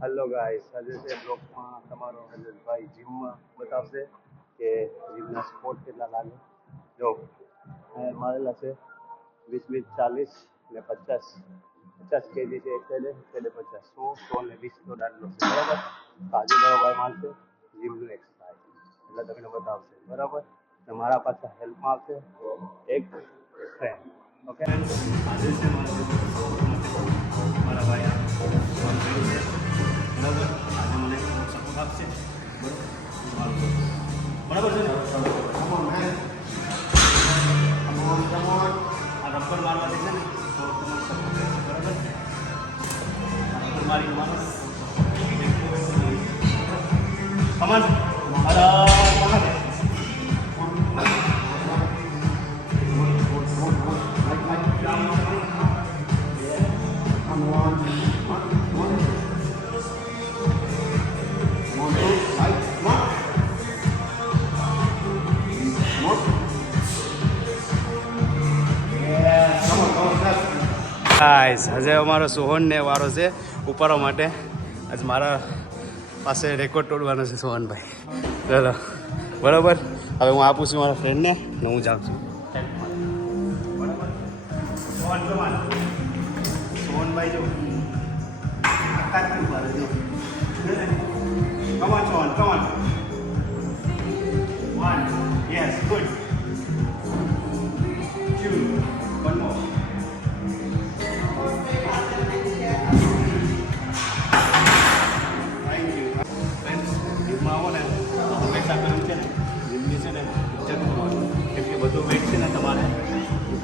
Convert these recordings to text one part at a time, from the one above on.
Hello guys આજે છે બ્લોગમાં તમારો હજરતભાઈ જીમમાં બતાવશે કે જીમના સ્પોર્ટ કેટલા લાગે. જો, અહીંયા મારેલા છે વીસ વીસ, ચાલીસ ને પચાસ. પચાસ કેજી છે એક સાઈડે એક સાઈડે પચાસ. સો સો ને વીસ તો દાખલો છે. બરાબર? તો આજે નવો ભાઈ માનશે જીમનું એક્સરસાઇઝ એટલે તમને બતાવશે. બરાબર? ને મારા પાસે હેલ્પમાં આવશે એક ફ્રેન્ડ ઓકે આજે છે મારા મારા ભાઈ આ. ફોન કર્યું છે બરાબર? આજે મને સપોર્ટ આપશે. બરાબર? બરાબર છે ને? આ રબર મારવાથી દેશે ને તો તમને સપોર્ટ રહેશે બરાબર? રબર મારી મારો કમન ગાઈસ, આજે અમારો સોહનને વારો છે ઉપાડવા માટે. આજ મારા પાસે રેકોર્ડ તોડવાનો છે સોહનભાઈ. ચલો, બરાબર? હવે હું આપું છું મારા ફ્રેન્ડને ને હું જાઉં છું. સોહનભાઈ, જો. કમાન સોહન કમાન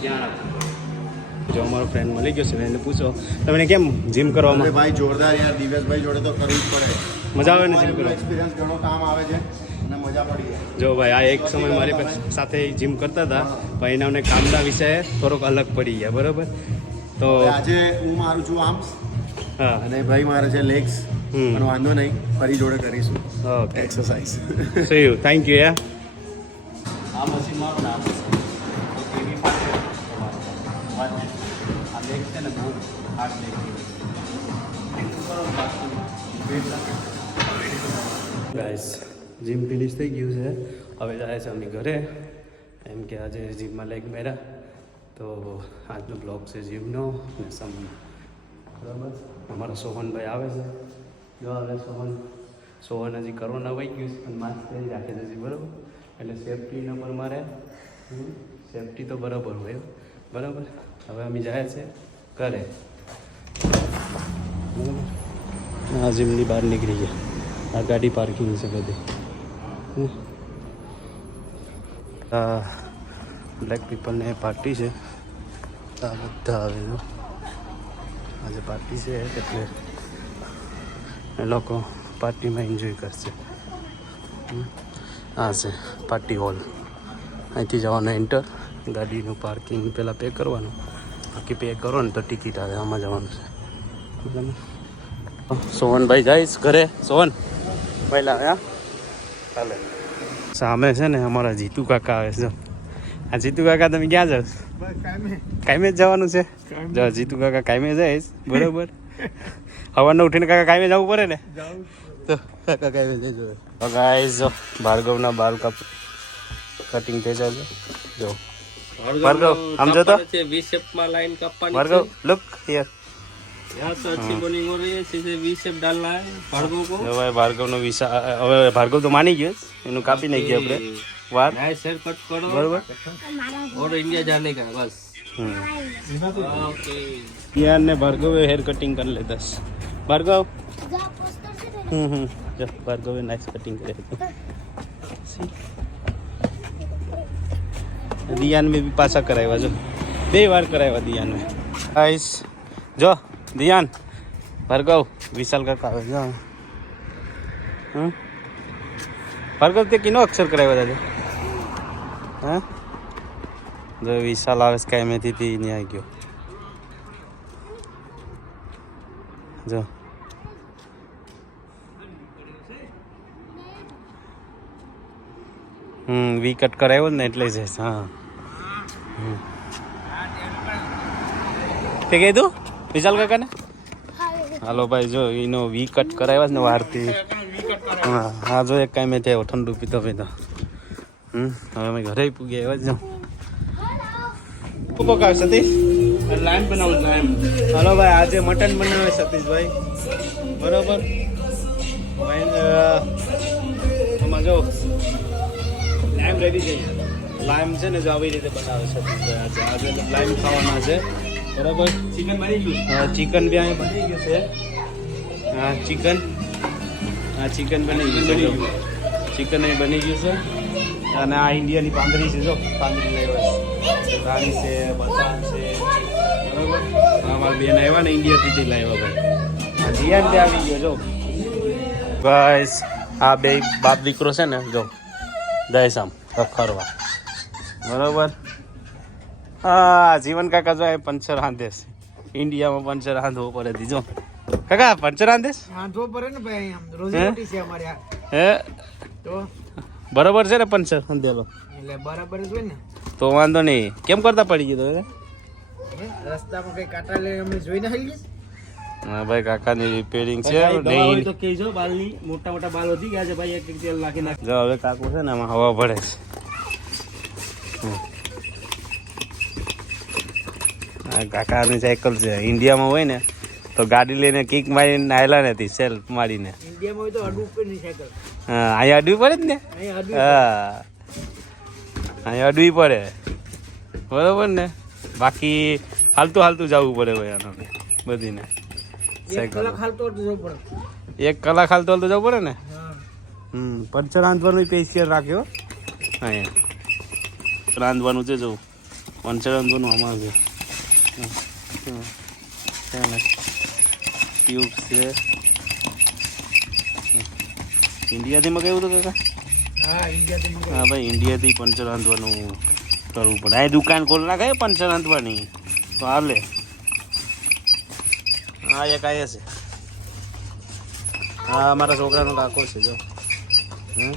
ધ્યાન રાખવું જો અમારો ફ્રેન્ડ મળી ગયો છે એને પૂછો. તમને કેમ જીમ કરવામાં? ભાઈ જોરદાર યાર દિવેશભાઈ જોડે તો કરવું જ પડે. મજા આવે ને જીમ કરવા? એક્સપિરિયન્સ ઘણો કામ આવે છે અને મજા પડી જાય. જો ભાઈ આ એક સમય મારી સાથે જીમ કરતા હતા પણ એના મને કામના વિષય થોડોક અલગ પડી ગયા બરોબર? તો આજે હું મારું છું આર્મ્સ હા. અને ભાઈ મારે છે લેગ્સ. પણ વાંધો નહીં ફરી જોડે કરીશું. Okay exercise so you thank you yeah આ મશીનમાં પણ આ મશીન તો કેવી પાસે તમારો આ લેગ છે ને બહુ હાર્ડ રાખો. ગાઈસ જીમ ફિનિશ થઈ ગયું છે. હવે જાય છે અમે ઘરે. એમ કે આજે જીમમાં લેગ મેરા તો આજનો બ્લોગ છે જીમનો ને સમ બરાબર? અમારો સોહનભાઈ આવે છે. જો હવે સોહન. સોહન હજી કરોના વહી ગયું છે. પણ માસ્ક પહેરી રાખે છે હજી બરાબર? સેફટીનો પર મારે. સેફટી તો બરાબર હોય. બરાબર? હવે અમે જાય છે. ઘરે. બરાબર આ જીમની બહાર નીકળી ગયા આ ગાડી પાર્કિંગ છે બધી. હમ. આ બ્લેક પીપલને પાર્ટી છે. આ બધા આવે છે. આજે પાર્ટી છે એટલે એ લોકો પાર્ટીમાં એન્જોય કરશે. હમ. આ છે પાર્ટી હોલ અહીંથી જવાનું એન્ટર ગાડીનું પાર્કિંગ પહેલાં પે કરવાનું. બાકી પે કરો ને તો ટિકિટ આવે આમાં જવાનું છે. બરાબર? સોહનભાઈ જઈશ ઘરે. સોહન પહેલા હા? ચાલે સામે છે ને અમારા જીતુ કાકા આવે છે. આ જીતુ કાકા તમે ક્યાં જાવ કાયમે જ જવાનું છે? જો જીતુ કાકા કાયમે જઈશ બરોબર? સવારનો ઉઠીને કાકા કાયમે જવું પડે ને? ભાર્ગવના બાલ કપ કટિંગ થઈ જશે. જો. ભાર્ગવ આમ જો તો. ભાર્ગવ લુક હિયર ભાર્ગવ તો માની ગયો એનું કાપી નાખીએ આપડે વાત? બરોબર? ઓર બસ. ઓકે ને ભાર્ગવ હેર કટિંગ કરી લેતા ભાર્ગવ હમ હમ. જો ભાર્ગવે નાઇસ કટિંગ કરી લીધું દિયાન મેં બી પાછા કરાવ્યા જો. બે વાર કરાવ્યા દિયાન મેં આઈસ જો દિયાન ભાર્ગવ વિશાલ કાકા આવે જો. હમ? ભાર્ગવ તે કિનો અક્ષર કરાવ્યા દાદા? હા? જો વિશાલ આવે છે કાંઈ મેથી નહીં આવી ગયો. જો. હમ વી કટ કરાવ્યો ને એટલે જ હા. તે કીધું? વિશાલ કાકાને? હાલો ભાઈ જો એનો વી કટ કરાવ્યા છે ને વારથી. હા હા જો એક કાંઈ મેં થયો ઠંડુ પીતો પીતો હમ હવે અમે ઘરે પૂગી આવ્યા જ. જાઉં શું સતીશ? લાઈમ બનાવું લાઈમ. હાલો ભાઈ આજે મટન બનાવે સતીશભાઈ બરોબર? ભાઈ આમાં જો લાઈમ રેડી છે લાઈમ છે ને જો આવી રીતે બનાવે છે. આજે આજે લાઈમ ખાવાના છે. બરાબર? ચિકન બની ગયું? ચિકન બી અહીંયા બની ગયું છે. હા ચિકન હા ચિકન બની ગયું છે ચિકન એ બની ગયું છે. અને આ ઇન્ડિયાની પાંદડી છે જો. પાંદડી લાવ્યા છે. રાણી છે બદામ છે. બરાબર? હા મારા બેન આવ્યા ને ઇન્ડિયાથી લાવ્યા ભાઈ. હા જીયાન ત્યાં આવી ગયો જો. બસ આ બે બાપ દીકરો છે ને જો. દયસામ રખડવા. બરોબર? હા જીવન કાકા જો એ પંચર હાંધેશ ઇન્ડિયામાં પંચર હાંધવો પડે દીજો કાકા પંચર હાંધે છે? પડે ને ભાઈ આમ હે? રોજી રોટી છે અમારે હે? તો? બરાબર છે ને પંચર હાંધેલો? એટલે બરાબર જ હોય ને. તો વાંધો નહીં. કેમ કરતા પડી ગયો રસ્તામાં કઈ કાંટા લઈ અમે જોઈને આવી હા ભાઈ કાકાની રિપેરિંગ છે નહીં તો કહેજો બાલની મોટા મોટા બાલ વધી ગયા છે ભાઈ એક એક તેલ નાખી નાખ. જો હવે કાકુ છે ને આમાં હવા ભરે છે. કાકાની સાયકલ છે. ઇન્ડિયામાં હોય ને તો ગાડી લઈને કિક મારીને આવેલા નથી સેલ્ફ મારીને. ઇન્ડિયામાં હોય તો અડવું પડે સાયકલ હા અહીંયા અડવી પડે જ ને? હા. અહીંયા અડવી પડે. બરોબર ને? બાકી હાલતું હાલતું જવું પડે ભાઈ આને બધીને. એક કલાક હાલતો જ જવું પડે. એક કલાક હાલતું હાલતું જવું પડે ને? હમ પંચર રાંધવાનું પેશિયર રાખ્યો અહીંયા રાંધવાનું છે જવું. પંચર રાંધવાનું અમારું છે. ટ્યુબ છે. ઇન્ડિયાથી મગાવ્યું હતું કાકા? હા હા ભાઈ ઇન્ડિયાથી પંચર રાંધવાનું કરવું પડે. અહીં દુકાન ખોલ નાખે પંચર રાંધવાની તો હાલે. હા એક આયા છે હા મારા છોકરાનો કાકો છે જો. હમ